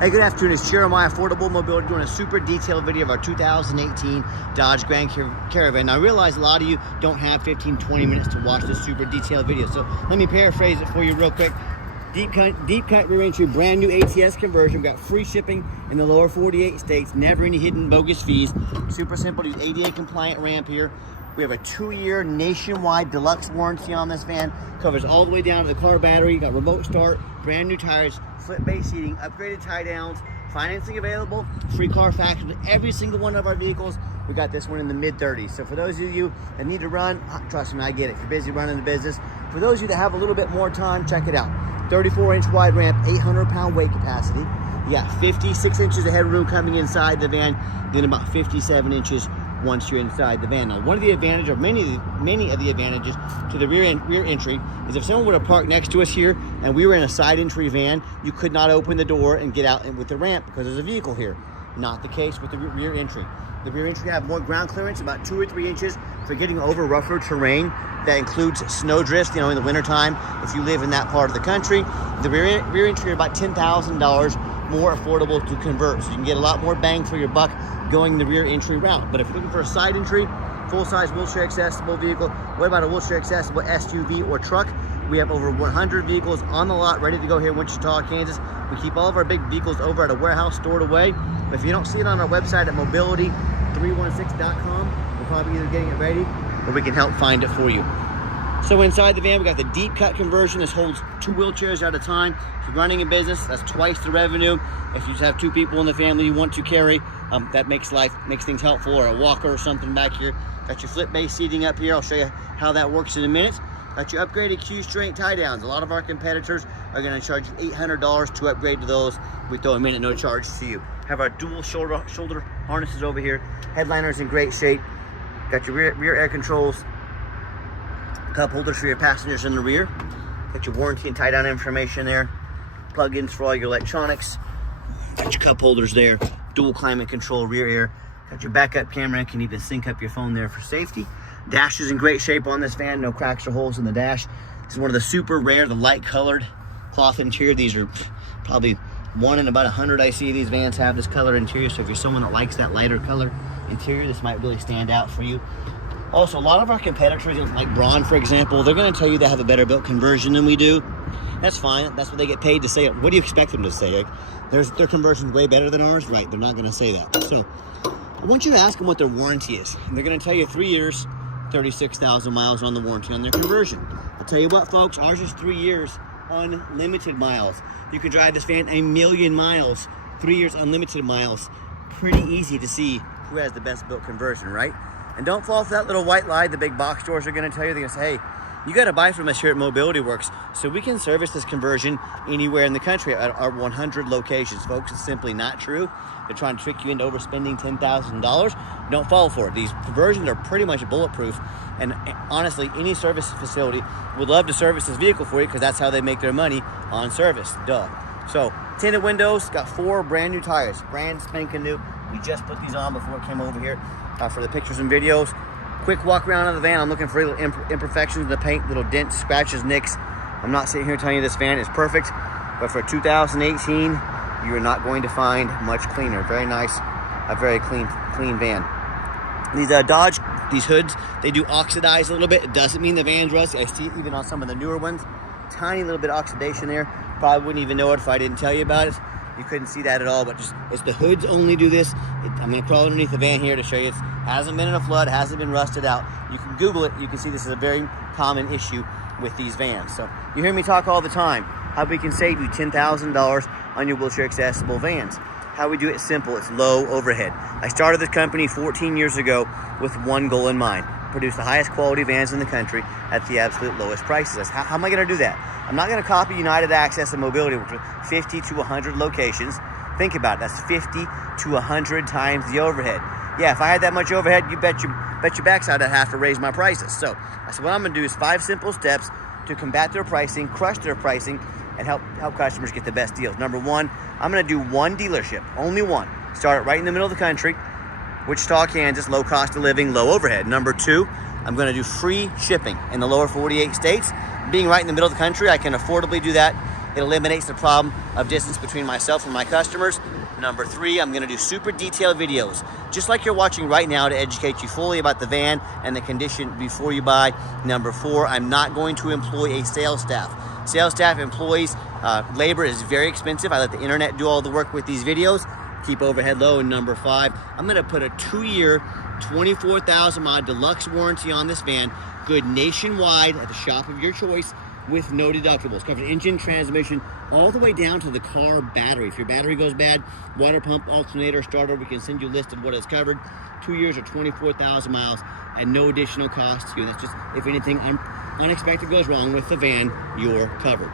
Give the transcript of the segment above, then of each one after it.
Hey, good afternoon. It's Jeremiah Affordable Mobility doing a super detailed video of our 2018 Dodge Grand Caravan. Now, I realize a lot of you don't have 15-20 minutes to watch this super detailed video, so let me paraphrase it for you real quick. Deep cut rear entry, brand new ATS conversion. We've got free shipping in the lower 48 states, never any hidden bogus fees. Super simple to use, ADA compliant ramp here. We have a 2-year nationwide deluxe warranty on this van. Covers all the way down to the car battery. Got remote start, brand new tires, flip base seating, upgraded tie downs, financing available, free car factor with every single one of our vehicles. We got this one in the mid-30s. So for those of you that need to run, trust me, I get it. If you're busy running the business. For those of you that have a little bit more time, check it out. 34-inch wide ramp, 800-pound weight capacity. You got 56 inches of headroom coming inside the van, then about 57 inches once you're inside the van. Now, one of the advantages, or many of the advantages to the rear entry is if someone would have parked next to us here and we were in a side entry van, you could not open the door and get out with the ramp because there's a vehicle here. Not the case with the rear entry. The rear entry have more ground clearance, about 2 or 3 inches for getting over rougher terrain. That includes snowdrifts, in the wintertime. If you live in that part of the country, the rear entry are about $10,000 more affordable to convert. So you can get a lot more bang for your buck going the rear entry route. But if you're looking for a side entry, full-size wheelchair accessible vehicle, what about a wheelchair accessible SUV or truck? We have over 100 vehicles on the lot ready to go here in Wichita, Kansas. We keep all of our big vehicles over at a warehouse stored away. But if you don't see it on our website at mobility316.com, we're probably either getting it ready or we can help find it for you. So inside the van, we got the deep cut conversion. This holds 2 wheelchairs at a time. If you're running a business, that's twice the revenue. If you just have 2 people in the family you want to carry, that makes things helpful, or a walker or something back here. Got your flip base seating up here. I'll show you how that works in a minute. Got your upgraded Q-straight tie downs. A lot of our competitors are going to charge you $800 to upgrade to those. We throw them in at no charge to you. Have our dual shoulder harnesses over here. Headliner's in great shape. Got your rear air controls. Cup holders for your passengers in the rear. Got your warranty and tie down information there. Plug-ins for all your electronics. Got your cup holders there. Dual climate control rear air. Got your backup camera. Can even sync up your phone there for safety. Dash is in great shape on this van. No cracks or holes in the dash. This is one of the super rare, the light colored cloth interior. These are probably 1 in about 100 I see these vans have this color interior. So if you're someone that likes that lighter color interior, this might really stand out for you. Also, a lot of our competitors, like Braun, for example, they're going to tell you they have a better built conversion than we do. That's fine. That's what they get paid to say. What do you expect them to say? Their conversion's way better than ours? Right, they're not going to say that. So I want you to ask them what their warranty is. And they're going to tell you 3 years, 36,000 miles on the warranty on their conversion. I'll tell you what, folks, ours is 3 years, unlimited miles. You can drive this van 1,000,000 miles, 3 years, unlimited miles. Pretty easy to see who has the best built conversion, right? And don't fall for that little white lie the big box stores are going to tell you. They're going to say, hey, you got to buy from us here at Mobility Works so we can service this conversion anywhere in the country at our 100 locations. Folks, it's simply not true. They're trying to trick you into overspending $10,000. Don't fall for it. These conversions are pretty much bulletproof. And honestly, any service facility would love to service this vehicle for you because that's how they make their money on service. Duh. So, tinted windows, got 4 brand new tires, brand spanking new. We just put these on before it came over here for the pictures and videos. Quick walk around of the van. I'm looking for little imperfections in the paint, little dents, scratches, nicks. I'm not sitting here telling you this van is perfect, but for 2018, you are not going to find much cleaner. Very nice, a very clean van. These Dodge, these hoods, they do oxidize a little bit. It doesn't mean the van's rusty. I see it even on some of the newer ones. Tiny little bit of oxidation there. Probably wouldn't even know it if I didn't tell you about it. You couldn't see that at all, but it's the hoods only do this. I'm going to crawl underneath the van here to show you it hasn't been in a flood, hasn't been rusted out. You can Google it. You can see this is a very common issue with these vans. So you hear me talk all the time how we can save you $10,000 on your wheelchair accessible vans. How we do it simple. It's low overhead. I started this company 14 years ago with one goal in mind: produce the highest quality vans in the country at the absolute lowest prices. How am I going to do that? I'm not going to copy United Access and Mobility, which are 50 to 100 locations. Think about it. That's 50 to 100 times the overhead. Yeah, if I had that much overhead, you bet your backside I'd have to raise my prices. So I said, what I'm going to do is 5 simple steps to combat their pricing, crush their pricing, and help customers get the best deals. Number 1, I'm going to do 1 dealership, only 1. Start it right in the middle of the country, Wichita, Kansas, low cost of living, low overhead. Number 2, I'm going to do free shipping in the lower 48 states. Being right in the middle of the country, I can affordably do that It eliminates the problem of distance between myself and my customers. Number 3, I'm gonna do super detailed videos, just like you're watching right now, to educate you fully about the van and the condition before you buy. Number 4, I'm not going to employ a sales staff. Sales staff employees, labor is very expensive. I let the internet do all the work with these videos, keep overhead low. And number 5, I'm gonna put a 2-year, 24,000 mile deluxe warranty on this van, good nationwide at the shop of your choice, with no deductibles. Covered engine, transmission, all the way down to the car battery. If your battery goes bad, water pump, alternator, starter, we can send you a list of what is covered. 2 years or 24,000 miles at no additional cost to you. That's just, if anything unexpected goes wrong with the van, you're covered.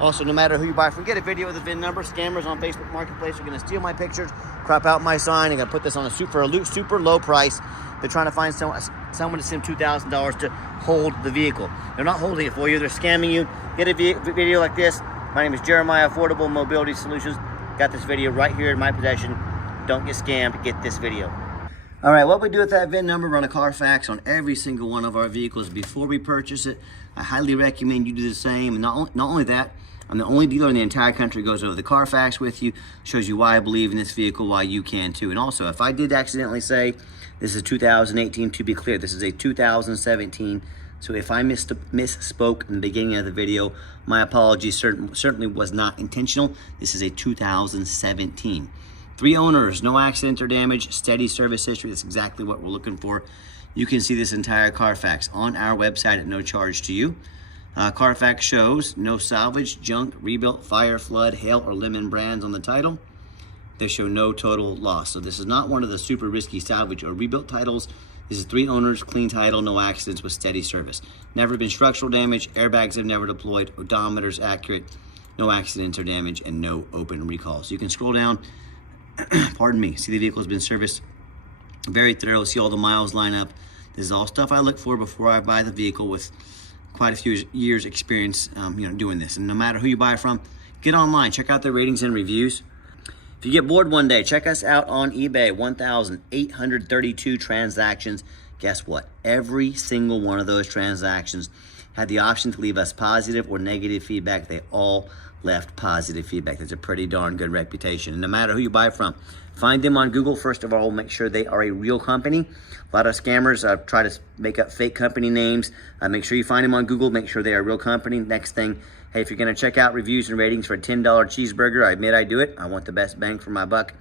Also, no matter who you buy from, get a video of the VIN number. Scammers on Facebook Marketplace are gonna steal my pictures, crop out my sign, and gonna put this on a super low price. They're trying to find someone to send $2,000 to hold the vehicle. They're not holding it for you, they're scamming you. Get a video like this. My name is Jeremiah, Affordable Mobility Solutions. Got this video right here in my possession. Don't get scammed, get this video. All right, what we do with that VIN number, run a Carfax on every single one of our vehicles before we purchase it. I highly recommend you do the same. And not only that, I'm the only dealer in the entire country who goes over the Carfax with you, shows you why I believe in this vehicle, why you can too. And also, if I did accidentally say this is 2018, to be clear, this is a 2017. So if I misspoke in the beginning of the video, my apologies. Certainly was not intentional. This is a 2017. 3 owners, no accidents or damage, steady service history. That's exactly what we're looking for. You can see this entire Carfax on our website at no charge to you. Carfax shows no salvage, junk, rebuilt, fire, flood, hail, or lemon brands on the title. They show no total loss. So this is not one of the super risky salvage or rebuilt titles. This is 3 owners, clean title, no accidents with steady service. Never been structural damage, airbags have never deployed, odometer's accurate, no accidents or damage, and no open recalls. So you can scroll down, pardon me, see the vehicle has been serviced very thorough, see all the miles line up. This is all stuff I look for before I buy the vehicle, with quite a few years experience doing this. And no matter who you buy from, get online, check out their ratings and reviews. If you get bored one day, check us out on eBay. 1,832 transactions. Guess what? Every single one of those transactions had the option to leave us positive or negative feedback. They all left positive feedback. That's a pretty darn good reputation. And no matter who you buy from, find them on Google. First of all, make sure they are a real company. A lot of scammers try to make up fake company names. Make sure you find them on Google. Make sure they are a real company. Next thing, hey, if you're going to check out reviews and ratings for a $10 cheeseburger, I admit I do it. I want the best bang for my buck.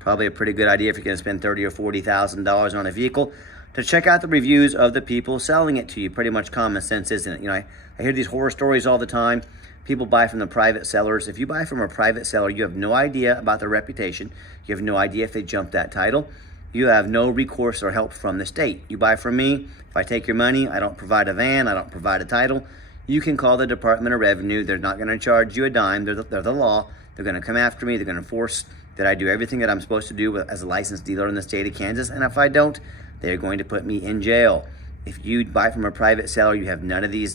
Probably a pretty good idea if you're going to spend $30,000 or $40,000 on a vehicle, to check out the reviews of the people selling it to you. Pretty much common sense, isn't it? I hear these horror stories all the time. People buy from the private sellers. If you buy from a private seller, you have no idea about their reputation. You have no idea if they jumped that title. You have no recourse or help from the state. You buy from me. If I take your money, I don't provide a van, I don't provide a title. You can call the Department of Revenue. They're not going to charge you a dime. They're the law. They're going to come after me. They're going to enforce that I do everything that I'm supposed to do as a licensed dealer in the state of Kansas. And if I don't, they're going to put me in jail. If you buy from a private seller, you have none of this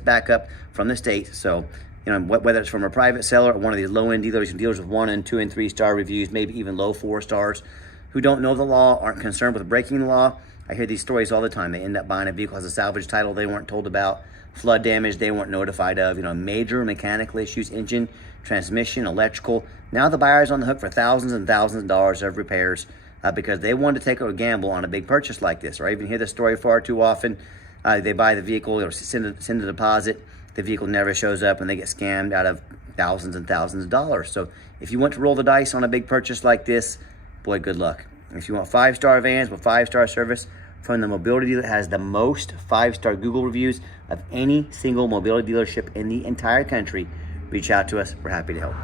backup from the state. So, whether it's from a private seller or one of these low-end dealers with 1 and 2 and 3 star reviews, maybe even low 4 stars, who don't know the law, aren't concerned with breaking the law. I hear these stories all the time. They end up buying a vehicle as a salvage title they weren't told about, flood damage they weren't notified of, major mechanical issues, engine, transmission, electrical. Now the buyer's on the hook for thousands and thousands of dollars of repairs because they wanted to take a gamble on a big purchase like this. Or I even hear this story far too often. They buy the vehicle or send a deposit. The vehicle never shows up and they get scammed out of thousands and thousands of dollars. So if you want to roll the dice on a big purchase like this, boy, good luck. If you want 5-star vans with 5-star service from the mobility dealer that has the most 5-star Google reviews of any single mobility dealership in the entire country, reach out to us. We're happy to help.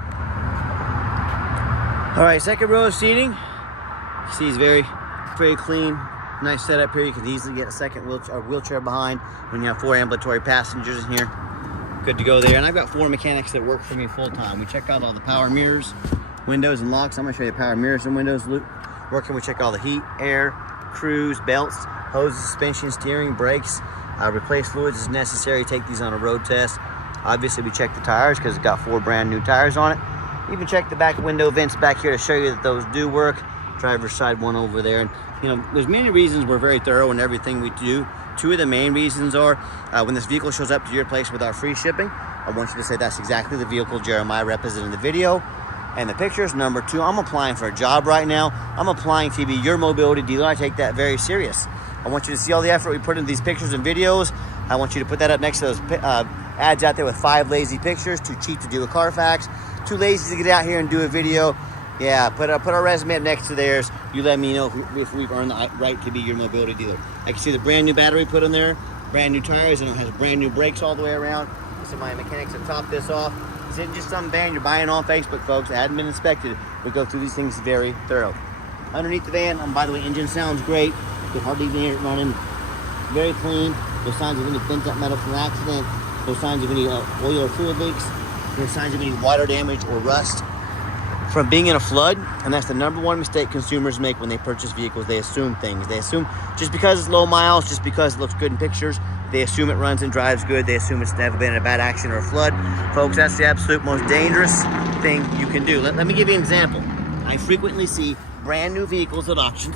All right, second row of seating. You see it's very, very clean. Nice setup here. You can easily get a second wheelchair behind when you have 4 ambulatory passengers in here. Good to go there. And I've got 4 mechanics that work for me full time. We check out all the power mirrors, windows, and locks. I'm gonna show you the power mirrors and windows working. We check all the heat, air, cruise, belts, hoses, suspension, steering, brakes. Replace fluids as necessary. Take these on a road test. Obviously, we check the tires because it's got 4 brand new tires on it. Even check the back window vents back here to show you that those do work. Driver's side one over there. And there's many reasons we're very thorough in everything we do. 2 of the main reasons are when this vehicle shows up to your place with our free shipping, I want you to say that's exactly the vehicle Jeremiah represented in the video and the pictures. Number 2, I'm applying for a job right now. I'm applying to be your mobility dealer. I take that very serious. I want you to see all the effort we put into these pictures and videos. I want you to put that up next to those ads out there with 5 lazy pictures, too cheap to do a Carfax, too lazy to get out here and do a video. Yeah, put our resume up next to theirs. You let me know if we've earned the right to be your mobility dealer. I can see the brand new battery put in there, brand new tires, and it has brand new brakes all the way around. So my mechanics have topped this off. This isn't just some van you're buying on Facebook, folks. It hadn't been inspected. We go through these things very thorough. Underneath the van, by the way, engine sounds great. You can hardly even hear it running. Very clean. No signs of any bent up metal from an accident. No signs of any oil or fluid leaks. No signs of any water damage or rust from being in a flood. And that's the #1 mistake consumers make when they purchase vehicles. They assume things. They assume just because it's low miles, just because it looks good in pictures, they assume it runs and drives good. They assume it's never been in a bad accident or a flood. Folks, that's the absolute most dangerous thing you can do. Let me give you an example. I frequently see brand new vehicles at auction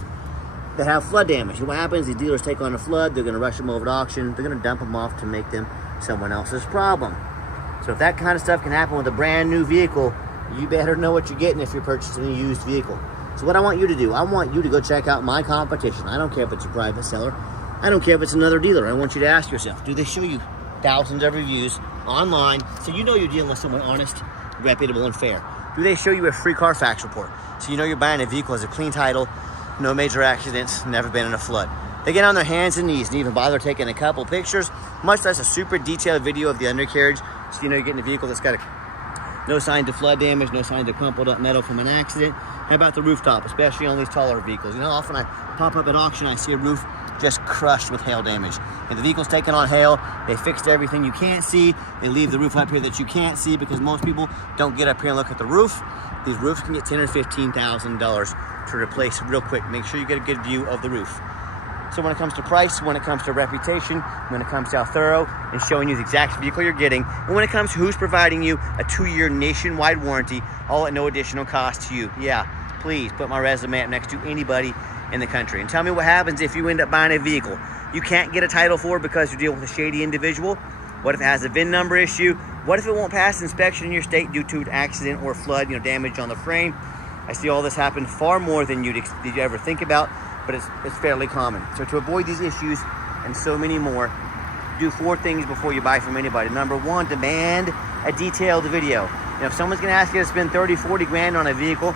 that have flood damage. And what happens, these dealers take on a flood, they're gonna rush them over to auction, they're gonna dump them off to make them someone else's problem. So if that kind of stuff can happen with a brand new vehicle, you better know what you're getting if you're purchasing a used vehicle. So what I want you to do, I want you to go check out my competition. I don't care if it's a private seller. I don't care if it's another dealer. I want you to ask yourself, do they show you thousands of reviews online so you know you're dealing with someone honest, reputable, and fair? Do they show you a free Carfax report so you know you're buying a vehicle as a clean title, no major accidents, never been in a flood? They get on their hands and knees and even bother taking a couple pictures, much less a super detailed video of the undercarriage, so you know you're getting a vehicle that's got no signs of flood damage, no signs of crumpled up metal from an accident. How about the rooftop, especially on these taller vehicles? You know, often I pop up at auction, I see a roof just crushed with hail damage. And the vehicle's taken on hail, they fixed everything you can't see, they leave the roof up here that you can't see because most people don't get up here and look at the roof. These roofs can get $10,000 or $15,000 to replace real quick. Make sure you get a good view of the roof. So when it comes to price, when it comes to reputation, when it comes to how thorough and showing you the exact vehicle you're getting, and when it comes to who's providing you a 2-year nationwide warranty, all at no additional cost to you. Yeah, please put my resume up next to anybody in the country. And tell me what happens if you end up buying a vehicle you can't get a title for because you're dealing with a shady individual. What if it has a VIN number issue? What if it won't pass inspection in your state due to an accident or flood, damage on the frame? I see all this happen far more than you'd ever think about, but it's fairly common. So to avoid these issues and so many more, do 4 things before you buy from anybody. #1, demand a detailed video. If someone's gonna ask you to spend 30, 40 grand on a vehicle,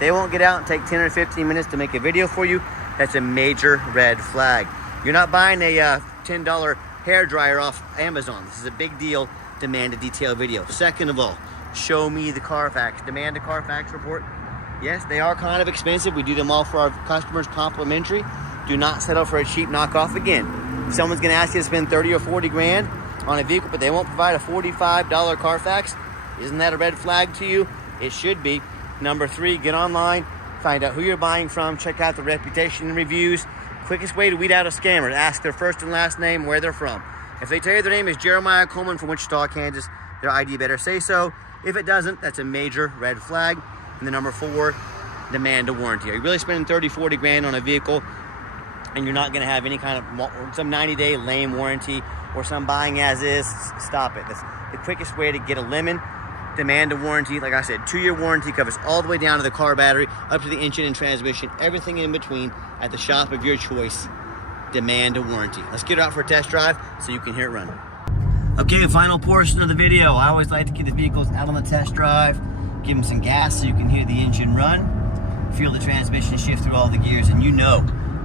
they won't get out and take 10 or 15 minutes to make a video for you. That's a major red flag. You're not buying a $10 hair dryer off Amazon. This is a big deal. Demand a detailed video. Second of all, show me the Carfax. Demand a Carfax report. Yes, they are kind of expensive. We do them all for our customers complimentary. Do not settle for a cheap knockoff again. If someone's gonna ask you to spend 30 or 40 grand on a vehicle, but they won't provide a $45 Carfax, isn't that a red flag to you? It should be. #3, get online, find out who you're buying from, check out the reputation and reviews. Quickest way to weed out a scammer, ask their first and last name, where they're from. If they tell you their name is Jeremiah Coleman from Wichita, Kansas, their ID better say so. If it doesn't, that's a major red flag. And then #4, demand a warranty. Are you really spending 30, 40 grand on a vehicle and you're not gonna have any kind of, some 90-day lame warranty or some buying as is? Stop it. That's the quickest way to get a lemon. Demand a warranty. Like I said, 2-year warranty covers all the way down to the car battery, up to the engine and transmission, everything in between at the shop of your choice. Demand a warranty. Let's get it out for a test drive so you can hear it run. Okay, final portion of the video. I always like to get the vehicles out on the test drive, give them some gas so you can hear the engine run, feel the transmission shift through all the gears, and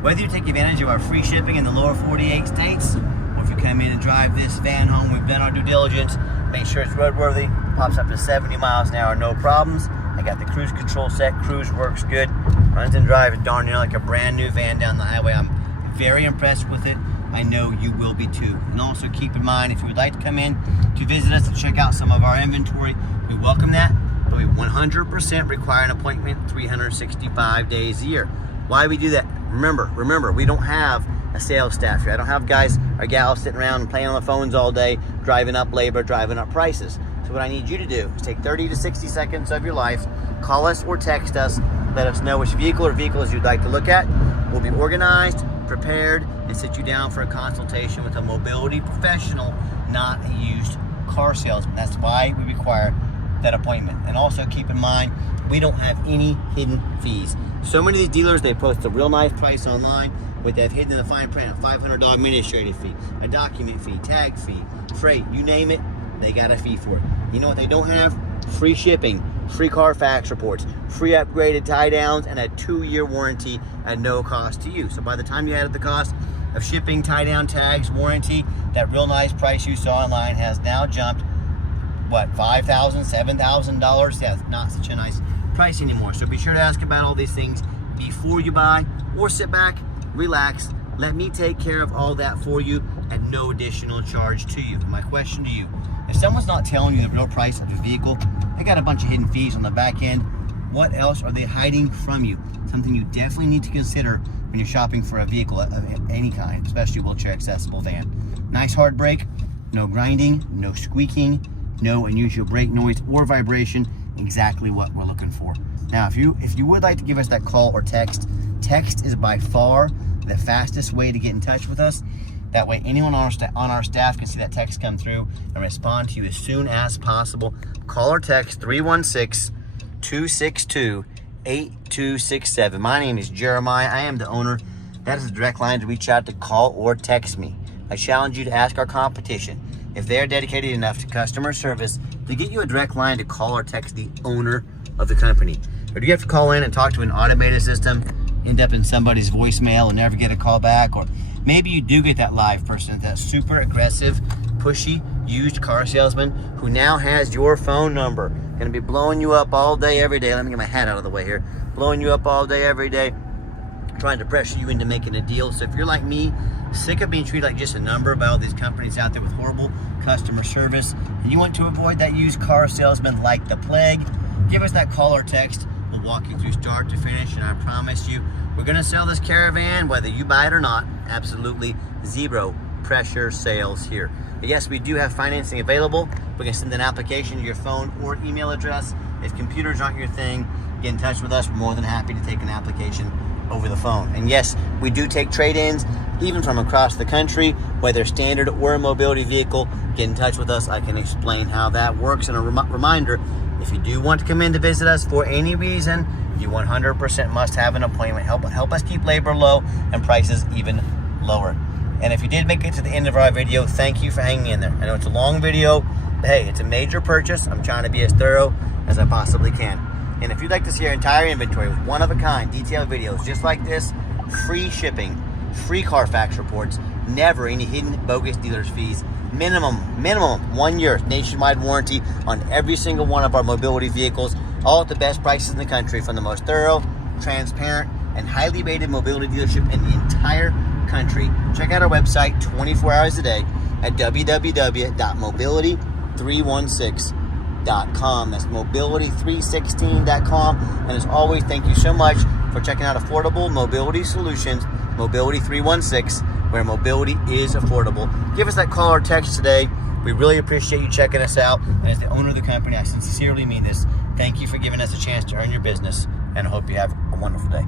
whether you take advantage of our free shipping in the lower 48 states, or if you come in and drive this van home, we've done our due diligence, make sure it's roadworthy, pops up to 70 miles an hour, no problems. I got the cruise control set, cruise works good, runs and drives darn near like a brand new van down the highway. I'm very impressed with it. I know you will be too. And also keep in mind, if you would like to come in to visit us and check out some of our inventory, we welcome that, but we 100% require an appointment 365 days a year. Why we do that? Remember, we don't have a sales staff here. I don't have guys or gals sitting around and playing on the phones all day, driving up labor, driving up prices. So what I need you to do is take 30 to 60 seconds of your life, call us or text us, let us know which vehicle or vehicles you'd like to look at. We'll be organized, prepared, and sit you down for a consultation with a mobility professional, not a used car salesman. That's why we require that appointment. And also keep in mind, we don't have any hidden fees. So many of these dealers, they post a real nice price online, but they've hidden in the fine print a $500 administrative fee, a document fee, tag fee, freight, you name it, they got a fee for it. You know what they don't have? Free shipping, free Carfax reports, free upgraded tie downs, and a 2-year warranty at no cost to you. So by the time you add up the cost of shipping, tie down, tags, warranty, that real nice price you saw online has now jumped, what, $5,000, $7,000? Yeah, it's not such a nice price anymore. So be sure to ask about all these things before you buy, or sit back, relax, let me take care of all that for you at no additional charge to you. My question to you, if someone's not telling you the real price of your vehicle, they got a bunch of hidden fees on the back end, what else are they hiding from you? Something you definitely need to consider when you're shopping for a vehicle of any kind, especially a wheelchair accessible van. Nice hard brake, no grinding, no squeaking, no unusual brake noise or vibration, exactly what we're looking for. Now, if you would like to give us that call or text is by far the fastest way to get in touch with us. That way anyone on our staff can see that text come through and respond to you as soon as possible. Call or text 316-262-8267. My name is Jeremiah. I am the owner. That is the direct line to reach out to call or text me. I challenge you to ask our competition if they're dedicated enough to customer service to get you a direct line to call or text the owner of the company. Or do you have to call in and talk to an automated system, end up in somebody's voicemail and never get a call back? Or maybe you do get that live person, that super aggressive, pushy, used car salesman who now has your phone number. Gonna be blowing you up all day, every day. Let me get my hat out of the way here. Blowing you up all day, every day, trying to pressure you into making a deal. So if you're like me, sick of being treated like just a number by all these companies out there with horrible customer service, and you want to avoid that used car salesman like the plague, give us that call or text. We'll walk you through start to finish, and I promise you, we're gonna sell this Caravan, whether you buy it or not. Absolutely zero pressure sales here. But yes, we do have financing available. We can send an application to your phone or email address. If computers aren't your thing, get in touch with us. We're more than happy to take an application over the phone. And yes, we do take trade-ins, even from across the country, whether standard or a mobility vehicle. Get in touch with us. I can explain how that works. And a reminder, if you do want to come in to visit us for any reason, you 100% must have an appointment. Help us keep labor low and prices even lower. And if you did make it to the end of our video, thank you for hanging in there. I know it's a long video, but hey, it's a major purchase. I'm trying to be as thorough as I possibly can. And if you'd like to see our entire inventory with one-of-a-kind detailed videos just like this, free shipping, free Carfax reports, never any hidden bogus dealer's fees, minimum 1 year nationwide warranty on every single one of our mobility vehicles, all at the best prices in the country from the most thorough, transparent, and highly rated mobility dealership in the entire country. Check out our website 24 hours a day at www.mobility316.com. That's mobility316.com. And as always, thank you so much for checking out affordable mobility solutions, Mobility 316, where mobility is affordable. Give us that call or text today. We really appreciate you checking us out. And as the owner of the company, I sincerely mean this. Thank you for giving us a chance to earn your business, and I hope you have a wonderful day.